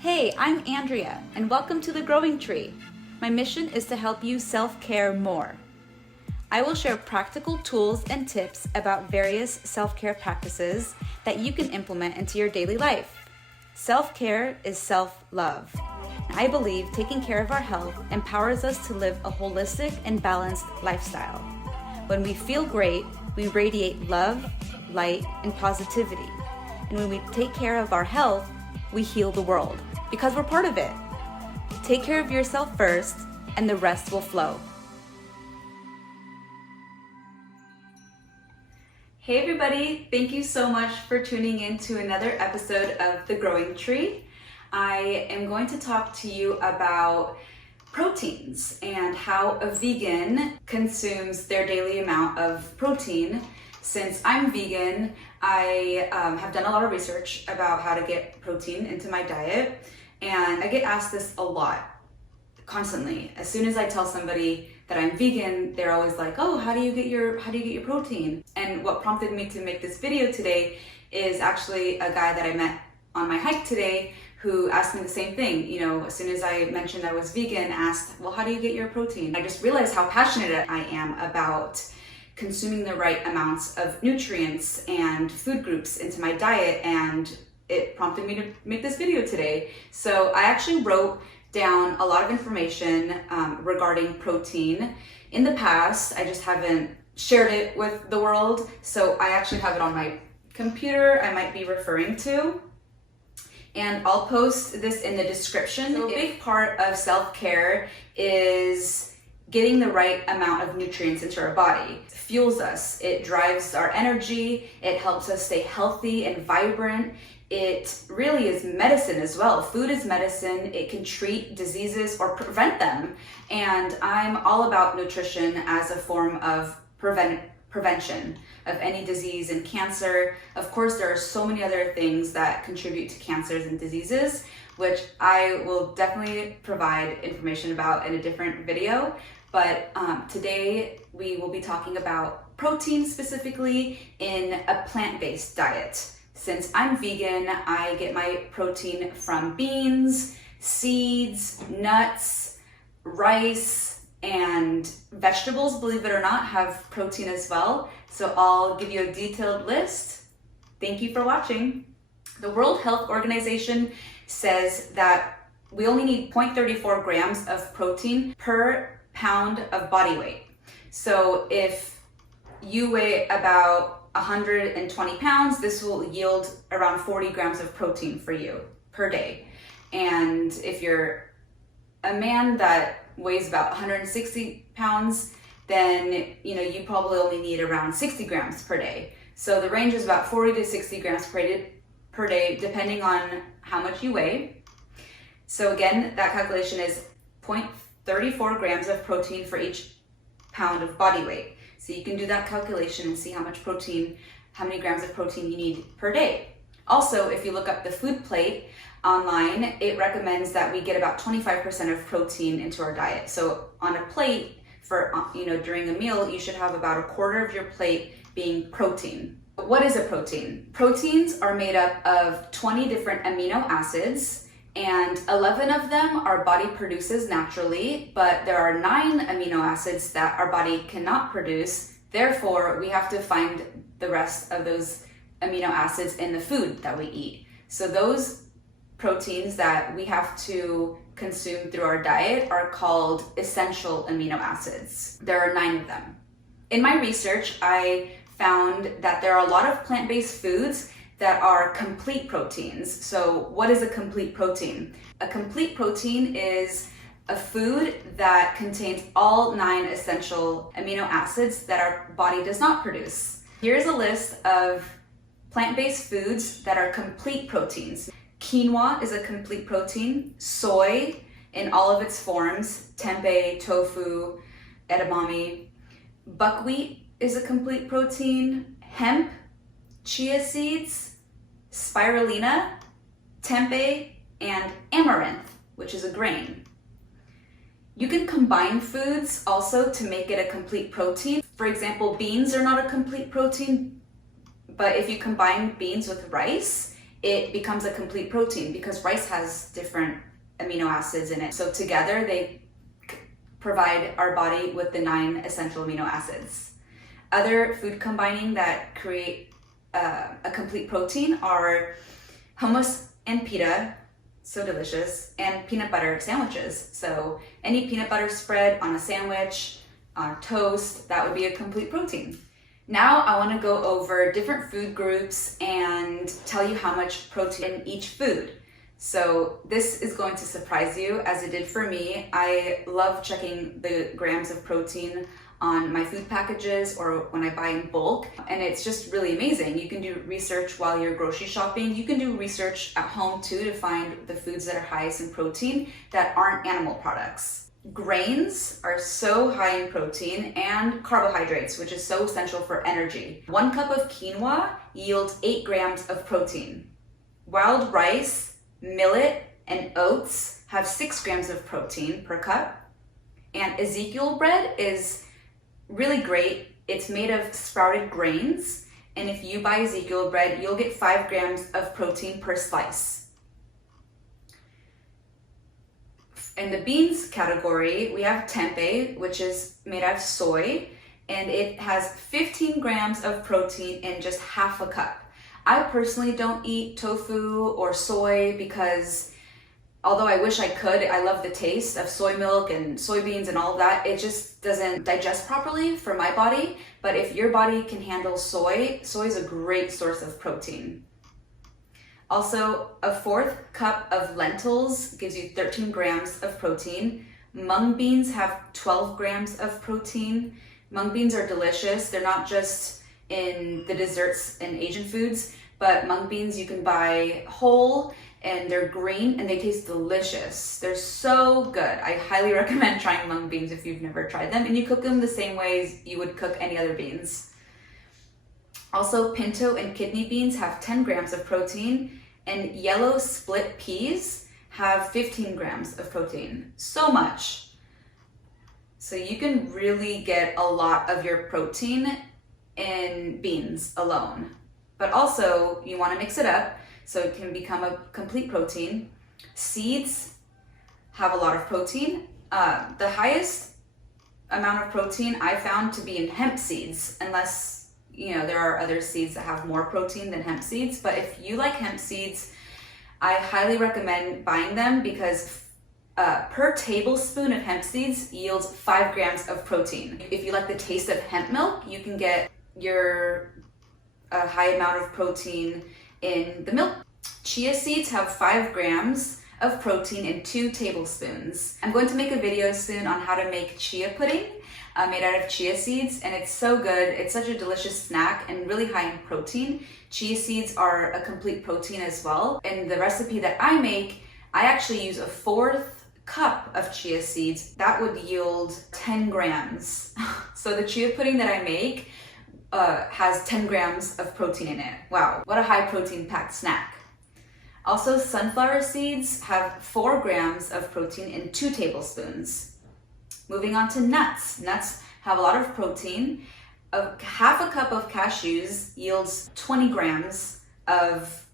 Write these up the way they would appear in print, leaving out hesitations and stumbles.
Hey, I'm Andrea, and welcome to The Growing Tree. My mission is to help you self-care more. I will share practical tools and tips about various self-care practices that you can implement into your daily life. Self-care is self-love. I believe taking care of our health empowers us to live a holistic and balanced lifestyle. When we feel great, we radiate love, light, and positivity. And when we take care of our health, we heal the world because we're part of it. Take care of yourself first, and the rest will flow. Hey everybody, thank you so much for tuning in to another episode of The Growing Tree. I am going to talk to you about proteins and how a vegan consumes their daily amount of protein. Since I'm vegan, I have done a lot of research about how to get protein into my diet, and I get asked this a lot, constantly. As soon as I tell somebody that I'm vegan, they're always like, "Oh, how do you get your protein?" And what prompted me to make this video today is actually a guy that I met on my hike today who asked me the same thing. You know, as soon as I mentioned I was vegan, asked, "Well, how do you get your protein?" I just realized how passionate I am about consuming the right amounts of nutrients and food groups into my diet, and it prompted me to make this video today. So I actually wrote down a lot of information regarding protein. In the past, I just haven't shared it with the world, so I actually have it on my computer I might be referring to, and I'll post this in the description. So a big part of self-care is getting the right amount of nutrients into our body. It fuels us, it drives our energy, it helps us stay healthy and vibrant. It really is medicine as well. Food is medicine. It can treat diseases or prevent them. And I'm all about nutrition as a form of prevention of any disease and cancer. Of course, there are so many other things that contribute to cancers and diseases, which I will definitely provide information about in a different video. But today we will be talking about protein specifically in a plant-based diet. Since I'm vegan, I get my protein from beans, seeds, nuts, rice, and vegetables, believe it or not, have protein as well. So I'll give you a detailed list. Thank you for watching. The World Health Organization says that we only need 0.34 grams of protein per pound of body weight. So if you weigh about 120 pounds, this will yield around 40 grams of protein for you per day. And if you're a man that weighs about 160 pounds, then you probably only need around 60 grams per day. So the range is about 40 to 60 grams per day, depending on how much you weigh. So again, that calculation is 0.34 grams of protein for each pound of body weight. So you can do that calculation and see how many grams of protein you need per day. Also, if you look up the food plate online, it recommends that we get about 25% of protein into our diet. So on a plate for, during a meal, you should have about a quarter of your plate being protein. What is a protein? Proteins are made up of 20 different amino acids, and 11 of them our body produces naturally, but there are 9 amino acids that our body cannot produce. Therefore, we have to find the rest of those amino acids in the food that we eat. So those proteins that we have to consume through our diet are called essential amino acids. There are 9 of them. In my research, I found that there are a lot of plant-based foods that are complete proteins. So what is a complete protein? A complete protein is a food that contains all 9 essential amino acids that our body does not produce. Here's a list of plant-based foods that are complete proteins. Quinoa is a complete protein. Soy in all of its forms, tempeh, tofu, edamame. Buckwheat is a complete protein. Hemp, chia seeds, spirulina, tempeh, and amaranth, which is a grain. You can combine foods also to make it a complete protein. For example, beans are not a complete protein, but if you combine beans with rice, it becomes a complete protein because rice has different amino acids in it. So together they provide our body with the 9 essential amino acids. Other food combining that create a complete protein are hummus and pita, so delicious, and peanut butter sandwiches. So any peanut butter spread on a sandwich, on toast, that would be a complete protein. Now I want to go over different food groups and tell you how much protein in each food. So this is going to surprise you as it did for me. I love checking the grams of protein on my food packages or when I buy in bulk, and it's just really amazing. You can do research while you're grocery shopping. You can do research at home too to find the foods that are highest in protein that aren't animal products. Grains are so high in protein and carbohydrates, which is so essential for energy. 1 cup of quinoa yields 8 grams of protein. Wild rice, millet, and oats have 6 grams of protein per cup. And Ezekiel bread is really great. It's made of sprouted grains, and if you buy Ezekiel bread, you'll get 5 grams of protein per slice. In the beans category, we have tempeh, which is made out of soy, and it has 15 grams of protein in just half a cup. I personally don't eat tofu or soy because although I wish I could, I love the taste of soy milk and soybeans and all of that. It just doesn't digest properly for my body. But if your body can handle soy, soy is a great source of protein. Also, a 4th cup of lentils gives you 13 grams of protein. Mung beans have 12 grams of protein. Mung beans are delicious. They're not just in the desserts and Asian foods, but mung beans you can buy whole, and they're green and they taste delicious. They're so good. I highly recommend trying mung beans if you've never tried them, and you cook them the same way as you would cook any other beans. Also, pinto and kidney beans have 10 grams of protein, and yellow split peas have 15 grams of protein. So much. So you can really get a lot of your protein in beans alone. But also, you want to mix it up so it can become a complete protein. Seeds have a lot of protein. The highest amount of protein I found to be in hemp seeds, unless there are other seeds that have more protein than hemp seeds. But if you like hemp seeds, I highly recommend buying them because per tablespoon of hemp seeds yields 5 grams of protein. If you like the taste of hemp milk, you can get your high amount of protein in the milk. Chia seeds have 5 grams of protein in 2 tablespoons. I'm going to make a video soon on how to make chia pudding made out of chia seeds, and it's so good. It's such a delicious snack and really high in protein. Chia seeds are a complete protein as well. In the recipe that I make, I actually use a 4th cup of chia seeds. That would yield 10 grams. So the chia pudding that I make has 10 grams of protein in it. Wow, what a high protein packed snack. Also, sunflower seeds have 4 grams of protein in 2 tablespoons. Moving on to nuts. Nuts have a lot of protein. Half a cup of cashews yields 20 grams of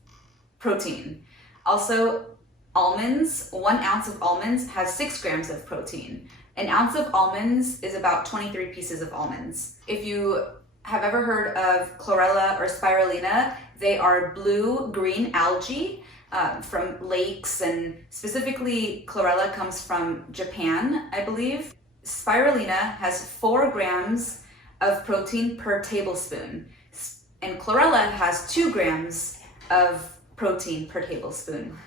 protein. Also, almonds, 1 ounce of almonds has 6 grams of protein. An ounce of almonds is about 23 pieces of almonds. If you have ever heard of chlorella or spirulina, they are blue-green algae from lakes, and specifically chlorella comes from Japan, I believe. Spirulina has 4 grams of protein per tablespoon, and chlorella has 2 grams of protein per tablespoon.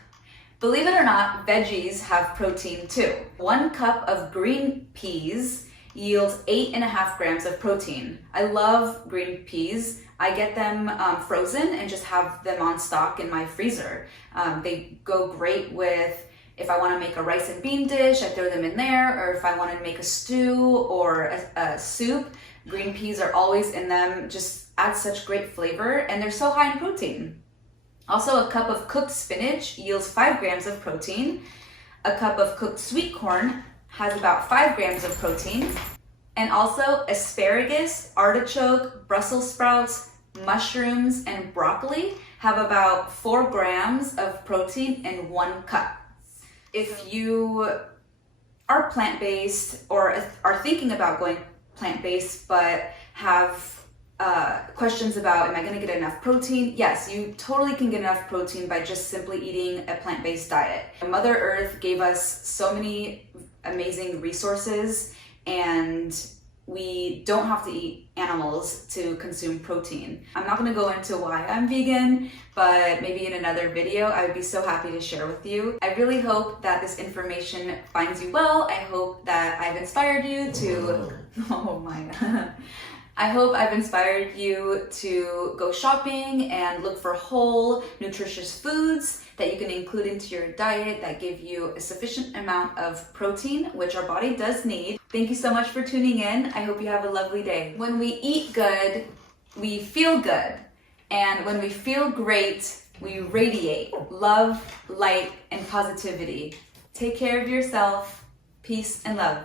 Believe it or not, veggies have protein too. 1 cup of green peas yields 8.5 grams of protein. I love green peas. I get them frozen and just have them on stock in my freezer. They go great with, if I want to make a rice and bean dish, I throw them in there, or if I want to make a stew or a soup, green peas are always in them. Just add such great flavor, and they're so high in protein. Also, a cup of cooked spinach yields 5 grams of protein. A cup of cooked sweet corn has about 5 grams of protein. And also, asparagus, artichoke, Brussels sprouts, mushrooms and broccoli have about 4 grams of protein in 1 cup. If you are plant-based or are thinking about going plant-based but have questions about, am I going to get enough protein? Yes, you totally can get enough protein by just simply eating a plant-based diet. Mother Earth gave us so many amazing resources, and we don't have to eat animals to consume protein. I'm not going to go into why I'm vegan, but maybe in another video I would be so happy to share with you. I really hope that this information finds you well. I hope that I've inspired you to, oh my I hope I've inspired you to go shopping and look for whole, nutritious foods that you can include into your diet that give you a sufficient amount of protein, which our body does need. Thank you so much for tuning in. I hope you have a lovely day. When we eat good, we feel good. And when we feel great, we radiate love, light, and positivity. Take care of yourself. Peace and love.